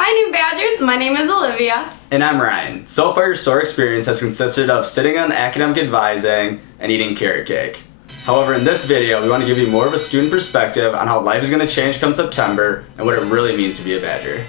Hi new Badgers, my name is Olivia. And I'm Ryan. So far your SOAR experience has consisted of sitting on academic advising and eating carrot cake. However, in this video we want to give you more of a student perspective on how life is going to change come September and what it really means to be a Badger.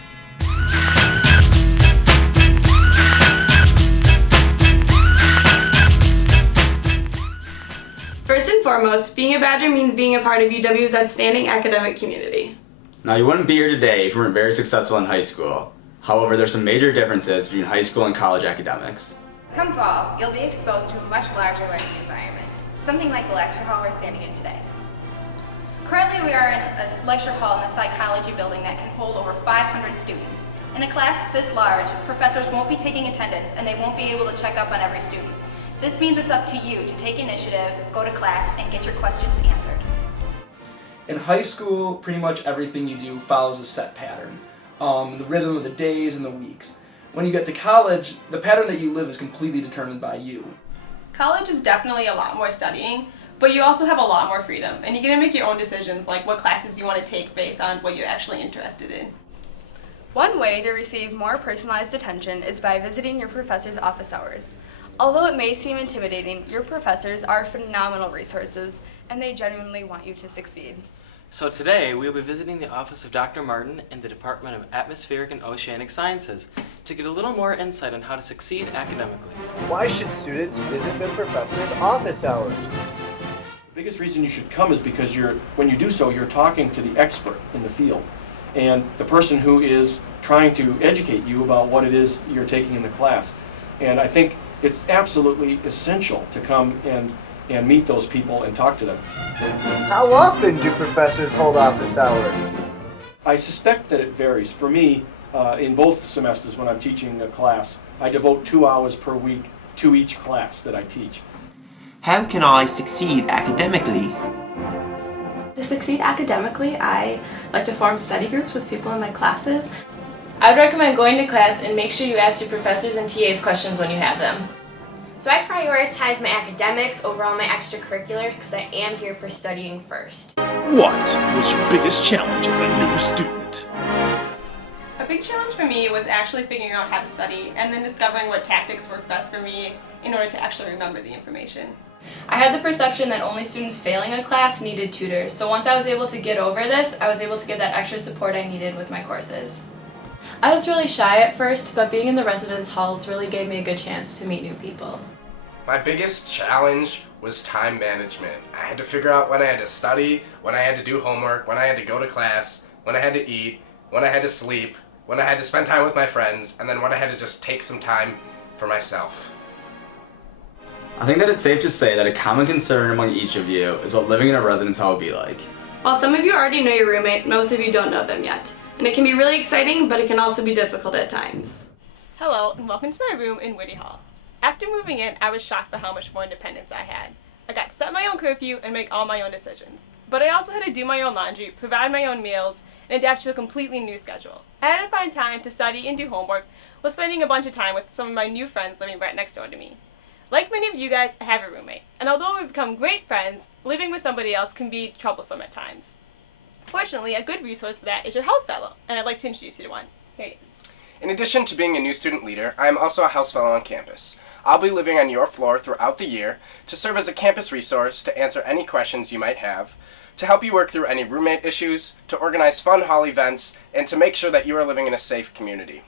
First and foremost, being a Badger means being a part of UW's outstanding academic community. Now you wouldn't be here today if you weren't very successful in high school. However, there's some major differences between high school and college academics. Come fall, you'll be exposed to a much larger learning environment, something like the lecture hall we're standing in today. Currently we are in a lecture hall in the psychology building that can hold over 500 students. In a class this large, professors won't be taking attendance and they won't be able to check up on every student. This means it's up to you to take initiative, go to class, and get your questions answered. In high school, pretty much everything you do follows a set pattern. The rhythm of the days and the weeks. When you get to college, the pattern that you live is completely determined by you. College is definitely a lot more studying, but you also have a lot more freedom, and you get to make your own decisions, like what classes you want to take based on what you're actually interested in. One way to receive more personalized attention is by visiting your professor's office hours. Although it may seem intimidating, your professors are phenomenal resources, and they genuinely want you to succeed. So today, we will be visiting the office of Dr. Martin in the Department of Atmospheric and Oceanic Sciences to get a little more insight on how to succeed academically. Why should students visit their professor's office hours? The biggest reason you should come is because when you do so, you're talking to the expert in the field and the person who is trying to educate you about what it is you're taking in the class. And I think it's absolutely essential to come and meet those people and talk to them. How often do professors hold office hours? I suspect that it varies. For me, in both semesters when I'm teaching a class, I devote 2 hours per week to each class that I teach. How can I succeed academically? To succeed academically, I like to form study groups with people in my classes. I would recommend going to class and make sure you ask your professors and TAs questions when you have them. So I prioritize my academics over all my extracurriculars because I am here for studying first. What was your biggest challenge as a new student? A big challenge for me was actually figuring out how to study and then discovering what tactics worked best for me in order to actually remember the information. I had the perception that only students failing a class needed tutors, so once I was able to get over this, I was able to get that extra support I needed with my courses. I was really shy at first, but being in the residence halls really gave me a good chance to meet new people. My biggest challenge was time management. I had to figure out when I had to study, when I had to do homework, when I had to go to class, when I had to eat, when I had to sleep, when I had to spend time with my friends, and then when I had to just take some time for myself. I think that it's safe to say that a common concern among each of you is what living in a residence hall will be like. While some of you already know your roommate, most of you don't know them yet. And it can be really exciting, but it can also be difficult at times. Hello, and welcome to my room in Whitty Hall. After moving in, I was shocked by how much more independence I had. I got to set my own curfew and make all my own decisions. But I also had to do my own laundry, provide my own meals, and adapt to a completely new schedule. I had to find time to study and do homework while spending a bunch of time with some of my new friends living right next door to me. Like many of you guys, I have a roommate, and although we've become great friends, living with somebody else can be troublesome at times. Fortunately, a good resource for that is your house fellow, and I'd like to introduce you to one. Here he is. In addition to being a new student leader, I am also a house fellow on campus. I'll be living on your floor throughout the year to serve as a campus resource to answer any questions you might have, to help you work through any roommate issues, to organize fun hall events, and to make sure that you are living in a safe community.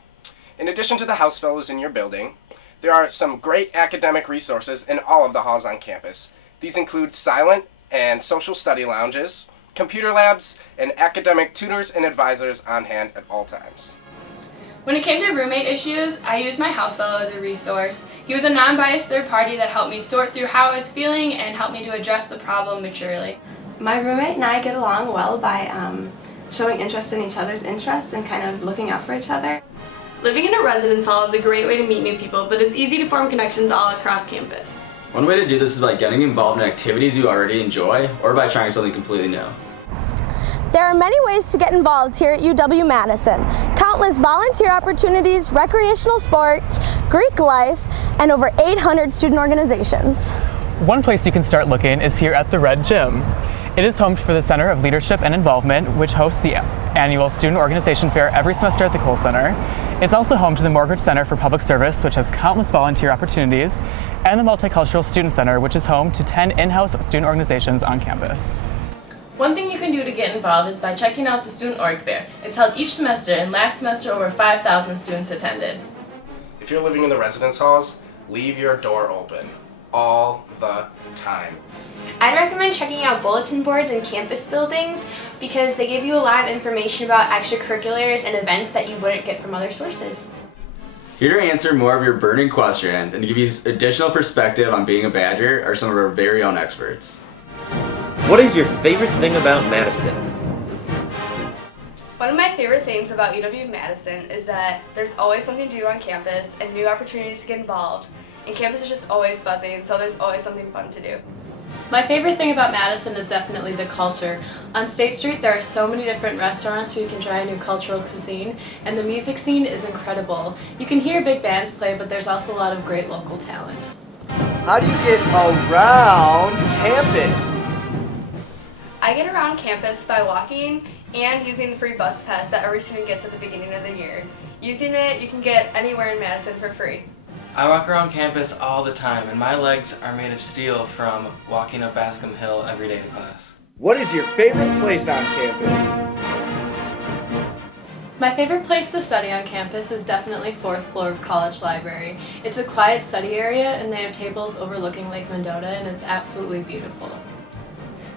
In addition to the house fellows in your building, there are some great academic resources in all of the halls on campus. These include silent and social study lounges, computer labs, and academic tutors and advisors on hand at all times. When it came to roommate issues, I used my house fellow as a resource. He was a non-biased third party that helped me sort through how I was feeling and helped me to address the problem maturely. My roommate and I get along well by showing interest in each other's interests and kind of looking out for each other. Living in a residence hall is a great way to meet new people, but it's easy to form connections all across campus. One way to do this is by getting involved in activities you already enjoy or by trying something completely new. There are many ways to get involved here at UW-Madison. Countless volunteer opportunities, recreational sports, Greek life, and over 800 student organizations. One place you can start looking is here at the Red Gym. It is home for the Center of Leadership and Involvement, which hosts the annual Student Organization Fair every semester at the Cole Center. It's also home to the Morgridge Center for Public Service, which has countless volunteer opportunities, and the Multicultural Student Center, which is home to 10 in-house student organizations on campus. One thing you can do to get involved is by checking out the Student Org Fair. It's held each semester, and last semester over 5,000 students attended. If you're living in the residence halls, leave your door open all the time. I'd recommend checking out bulletin boards in campus buildings because they give you a lot of information about extracurriculars and events that you wouldn't get from other sources. Here to answer more of your burning questions and to give you additional perspective on being a Badger are some of our very own experts. What is your favorite thing about Madison? One of my favorite things about UW-Madison is that there's always something to do on campus and new opportunities to get involved. And campus is just always buzzing, so there's always something fun to do. My favorite thing about Madison is definitely the culture. On State Street there are so many different restaurants where you can try a new cultural cuisine, and the music scene is incredible. You can hear big bands play, but there's also a lot of great local talent. How do you get around campus? I get around campus by walking and using the free bus pass that every student gets at the beginning of the year. Using it, you can get anywhere in Madison for free. I walk around campus all the time, and my legs are made of steel from walking up Bascom Hill every day to class. What is your favorite place on campus? My favorite place to study on campus is definitely 4th floor of College Library. It's a quiet study area, and they have tables overlooking Lake Mendota, and it's absolutely beautiful.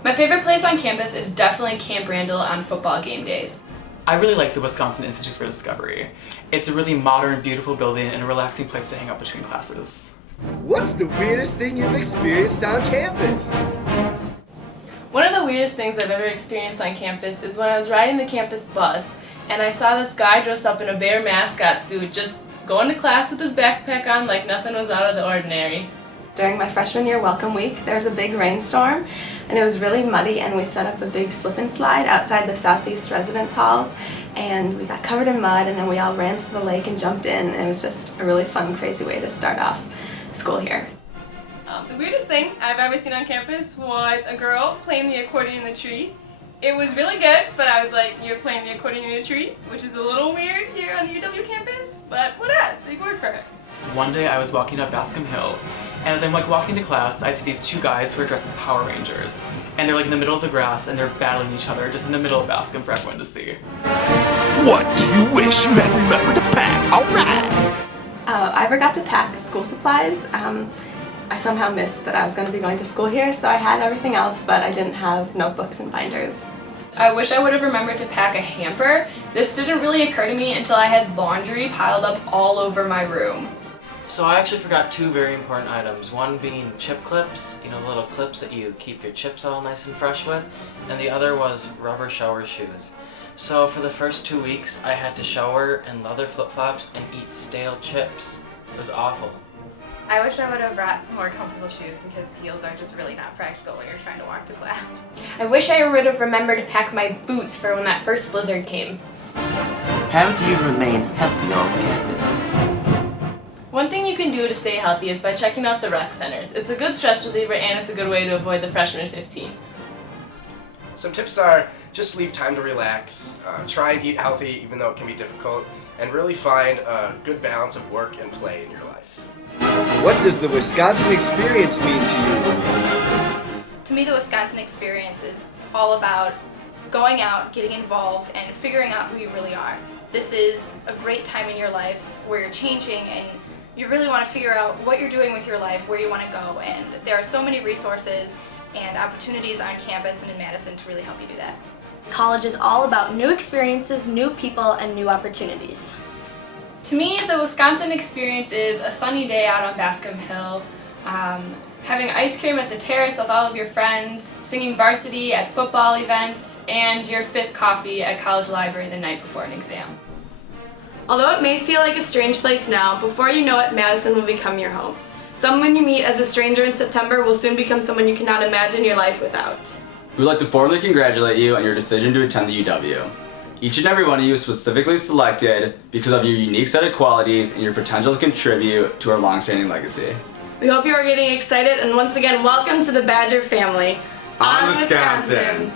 My favorite place on campus is definitely Camp Randall on football game days. I really like the Wisconsin Institute for Discovery. It's a really modern, beautiful building and a relaxing place to hang out between classes. What's the weirdest thing you've experienced on campus? One of the weirdest things I've ever experienced on campus is when I was riding the campus bus and I saw this guy dressed up in a bear mascot suit just going to class with his backpack on like nothing was out of the ordinary. During my freshman year welcome week, there was a big rainstorm and it was really muddy, and we set up a big slip and slide outside the Southeast residence halls, and we got covered in mud, and then we all ran to the lake and jumped in, and it was just a really fun, crazy way to start off school here. The weirdest thing I've ever seen on campus was a girl playing the accordion in the tree. It was really good, but I was like, you're playing the accordion in a tree, which is a little weird here on the UW campus, but whatevs, they work for it. One day I was walking up Bascom Hill, and as I'm walking to class, I see these two guys who are dressed as Power Rangers. And they're in the middle of the grass and they're battling each other just in the middle of Bascom for everyone to see. What do you wish you had remembered to pack? Alright! I forgot to pack school supplies. I somehow missed that I was going to be going to school here, so I had everything else, but I didn't have notebooks and binders. I wish I would have remembered to pack a hamper. This didn't really occur to me until I had laundry piled up all over my room. So I actually forgot two very important items, one being chip clips, the little clips that you keep your chips all nice and fresh with, and the other was rubber shower shoes. So for the first 2 weeks, I had to shower in leather flip-flops and eat stale chips. It was awful. I wish I would have brought some more comfortable shoes because heels are just really not practical when you're trying to walk to class. I wish I would have remembered to pack my boots for when that first blizzard came. How do you remain healthy on campus? One thing you can do to stay healthy is by checking out the rec centers. It's a good stress reliever and it's a good way to avoid the freshman 15. Some tips are just leave time to relax, try and eat healthy even though it can be difficult, and really find a good balance of work and play in your life. What does the Wisconsin experience mean to you? To me, the Wisconsin experience is all about going out, getting involved, and figuring out who you really are. This is a great time in your life where you're changing and you really want to figure out what you're doing with your life, where you want to go, and there are so many resources and opportunities on campus and in Madison to really help you do that. College is all about new experiences, new people, and new opportunities. To me, the Wisconsin experience is a sunny day out on Bascom Hill, having ice cream at the terrace with all of your friends, singing varsity at football events, and your 5th coffee at College Library the night before an exam. Although it may feel like a strange place now, before you know it, Madison will become your home. Someone you meet as a stranger in September will soon become someone you cannot imagine your life without. We'd like to formally congratulate you on your decision to attend the UW. Each and every one of you is specifically selected because of your unique set of qualities and your potential to contribute to our long-standing legacy. We hope you are getting excited, and once again, welcome to the Badger family. on Wisconsin.